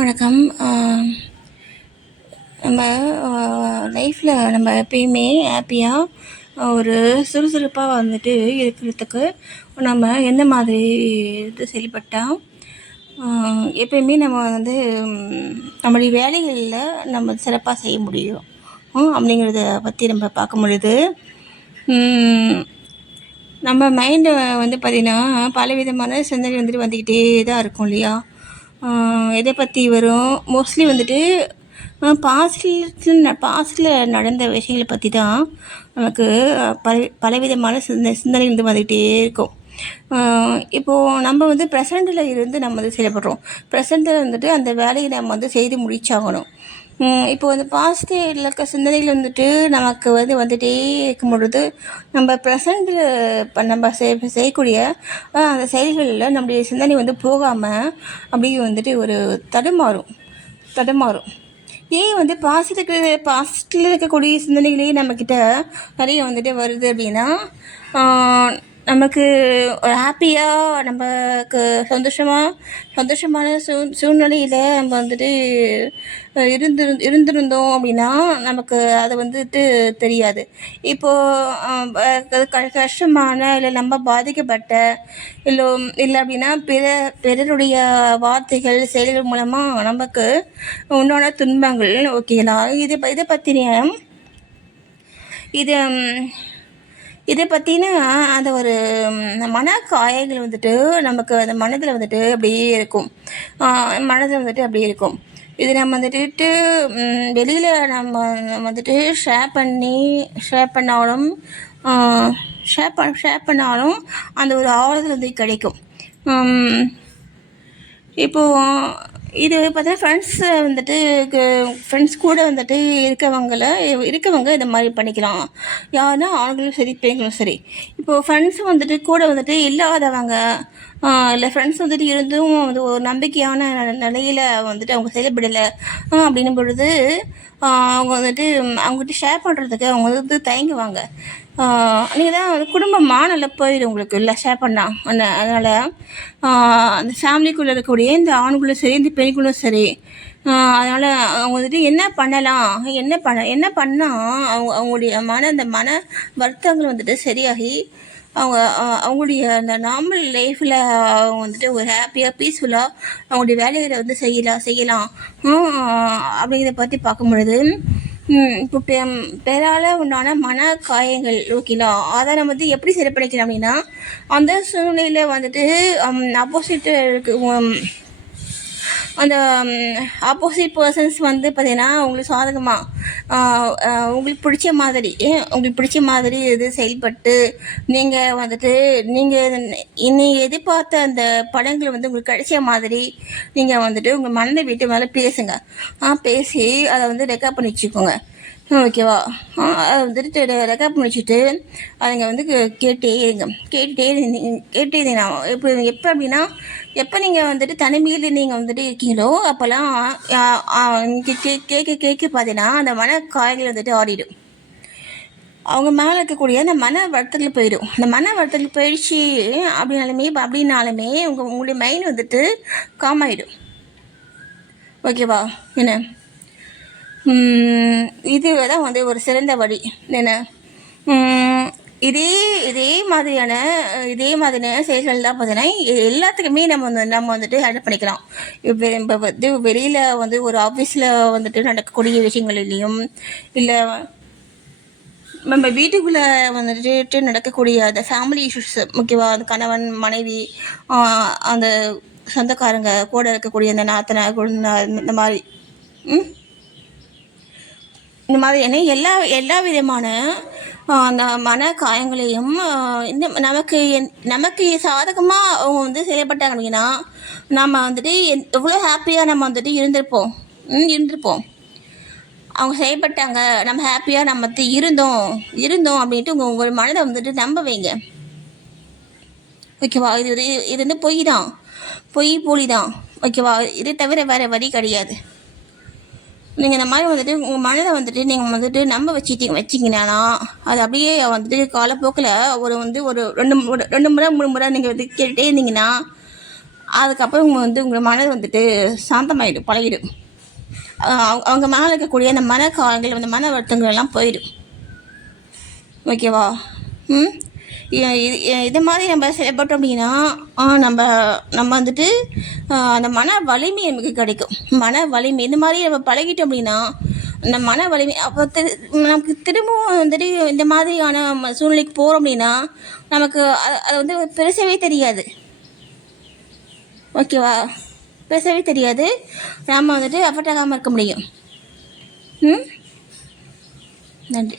வணக்கம். நம்ம லைஃப்பில் நம்ம எப்பயுமே ஹாப்பியாக ஒரு சுறுசுறுப்பாக இருக்கிறதுக்கு நம்ம எந்த மாதிரி இது செயல்பட்டால் எப்பயுமே நம்ம நம்முடைய வேலைகளில் நம்ம சிறப்பாக செய்ய முடியும் அப்படிங்கிறத பற்றி நம்ம பார்க்க முடியுது. நம்ம மைண்டை பார்த்திங்கன்னா பலவிதமான சிந்தனை வந்துக்கிட்டே தான் இருக்கும் இல்லையா? எதை பற்றி வரும் மோஸ்ட்லி பாஸ்டில் நடந்த விஷயங்களை பற்றி தான் நமக்கு பலவிதமான சிந்தனை வந்துக்கிட்டே இருக்கும். இப்போது நம்ம ப்ரெசண்ட்டில் இருந்து நம்ம செயல்படுறோம். ப்ரெசண்ட்டில் அந்த வேலையை நம்ம செய்து முடிச்சாகணும். இப்போ பாஸ்டில் இருக்க சிந்தனைகள் நமக்கு வந்துகிட்டே இருக்கும் பொழுது நம்ம ப்ரெசண்ட்டில் இப்போ நம்ம செய்யக்கூடிய அந்த செயல்களில் நம்முடைய சிந்தனை போகாமல் அப்படியே ஒரு தடுமாறும். ஏன் பாஸ்டில் இருக்கக்கூடிய சிந்தனைகளே நம்மக்கிட்ட நிறைய வருது அப்படின்னா, நமக்கு ஒரு ஹாப்பியாக நமக்கு சந்தோஷமான சூழ்நிலையில் நம்ம இருந்திருந்தோம் அப்படின்னா நமக்கு அது தெரியாது. இப்போது கஷ்டமான இல்லை நம்ம பாதிக்கப்பட்ட இல்லை அப்படின்னா பிறருடைய வார்த்தைகள் செயல்கள் மூலமாக நமக்கு உண்டான துன்பங்கள் ஓகேங்களா. இதை பற்றின அந்த ஒரு மன காயங்கள் நமக்கு அந்த மனதில் அப்படியே இருக்கும். அப்படியே இருக்கும். இது நம்ம வெளியில் நம்ம ஷேர் பண்ணாலும் அந்த ஒரு ஆறுதல் கிடைக்கும். இப்போது இது பார்த்தீங்கன்னா ஃப்ரெண்ட்ஸ் கூட இருக்கவங்க இந்த மாதிரி பண்ணிக்கலாம். யாருன்னா ஆண்களும் சரி பெண்களும் சரி. இப்போது ஃப்ரெண்ட்ஸ் கூட இல்லாதவங்க இல்லை ஃப்ரெண்ட்ஸ் இருந்தும் ஒரு நம்பிக்கையான நிலையில் அவங்க செயல்படலை அப்படின்னும் பொழுது அவங்க அவங்ககிட்ட ஷேர் பண்ணுறதுக்கு அவங்க தயங்குவாங்க. நீங்கள் தான் குடும்பமாக நல்லா போயிடும் உங்களுக்கு இல்லை ஷேர் பண்ணால். அதனால் அந்த ஃபேமிலிக்குள்ளே இருக்கக்கூடிய இந்த ஆண்களும் சரி இந்த பெண்களும் சரி, அதனால் அவங்க என்ன பண்ணலாம், என்ன பண்ணால் அவங்களுடைய அந்த மன வருத்தங்கள் சரியாகி அவங்களுடைய அந்த நார்மல் லைஃப்பில் அவங்க ஒரு ஹாப்பியாக பீஸ்ஃபுல்லாக அவங்களுடைய வேலைகளை செய்யலாம் அப்படிங்கிறத பற்றி பார்க்கும் பொழுது இப்போ பெறால உண்டான மன காயங்கள் ஓகேங்களா, அதை நம்ம எப்படி சரிப்படுத்தலாம் அப்படின்னா, அந்த சூழ்நிலையில் ஆப்போசிட் அந்த ஆப்போசிட் பர்சன்ஸ் பார்த்திங்கன்னா உங்களுக்கு சாதகமாக உங்களுக்கு பிடிச்ச மாதிரி இது செயல்பட்டு நீங்கள் எதிர்பார்த்த அந்த படங்கள் உங்களுக்கு கிடைச்ச மாதிரி நீங்கள் உங்கள் மனதை விட்டு மேலே பேசுங்க. பேசி அதை ரெக்கார்ட் பண்ணி வச்சுக்கோங்க. ஓகேவா? அதை ரெக்கார்ட் பண்ணி வச்சுட்டு அதுங்க கேட்டே இருந்தீங்கன்னா எப்போ அப்படின்னா, எப்போ நீங்கள் தனிமையில் நீங்கள் இருக்கீங்களோ அப்போல்லாம் கேட்க பார்த்தீங்கன்னா அந்த மன காயங்கள் ஆடிடும். அவங்க மேலே இருக்கக்கூடிய அந்த மன வருத்தங்கள் போயிடும். அந்த மன வருத்தங்கள் போயிடுச்சு அப்படின்னாலுமே உங்களுடைய மைண்ட் காம் ஆகிடும். ஓகேவா? என்ன இது தான் ஒரு சிறந்த வழி. என்ன இதே மாதிரியான செயல்கள் தான் பார்த்தீங்கன்னா எல்லாத்துக்குமே நம்ம ஹேண்டில் பண்ணிக்கலாம். இப்போ வெளியில் ஒரு ஆஃபீஸில் நடக்கக்கூடிய விஷயங்கள்லையும் இல்லை நம்ம வீட்டுக்குள்ளே நடக்கக்கூடிய அந்த ஃபேமிலி இஷ்யூஸ் முக்கியமாக அந்த கணவன் மனைவி அந்த சொந்தக்காரங்க கூட இருக்கக்கூடிய அந்த நாத்தனார் இந்த மாதிரி என்ன எல்லா விதமான அந்த மன காயங்களையும் நமக்கு சாதகமாக அவங்க செயல்பட்டாங்க அப்படின்னா நம்ம எவ்வளோ ஹாப்பியாக நம்ம இருந்திருப்போம். அவங்க செயல்பட்டாங்க, நம்ம ஹாப்பியாக நம்ம இருந்தோம் அப்படின்ட்டு உங்கள் மனதை நம்ப வைங்க. ஓகேவா? இது போலி தான். ஓகேவா? இதை தவிர வேறு வழி கிடையாது. நீங்கள் இந்த மாதிரி உங்கள் மனதை நீங்கள் நம்ப வச்சிங்கன்னா அது அப்படியே காலப்போக்கில் ஒரு 2 முறை 3 முறை நீங்கள் கேட்டுகிட்டே இருந்தீங்கன்னா அதுக்கப்புறம் உங்களை மனது வந்துட்டு சாந்தமாயிடும், பழகிடும். அவங்க மேலே இருக்கக்கூடிய அந்த மனக்காயங்கள், அந்த மன வருத்தங்கள் எல்லாம் போயிடும். ஓகேவா? ம் இது மாதிரி நம்ம செயல்பட்டோம் அப்படின்னா நம்ம நம்ம வந்துட்டு அந்த மன வலிமை நமக்கு கிடைக்கும். மன வலிமை இந்த மாதிரி நம்ம பழகிட்டோம் அப்படின்னா அந்த மன வலிமை அப்போ நமக்கு திரும்பவும் வந்துட்டு இந்த மாதிரியான சூழ்நிலைக்கு போகிறோம் அப்படின்னா நமக்கு அது வந்து பெருசாகவே தெரியாது. ஓகேவா? பெருசாகவே தெரியாது. நம்ம வந்துட்டு அஃபெக்ட் ஆகாமல் இருக்க முடியும். நன்றி.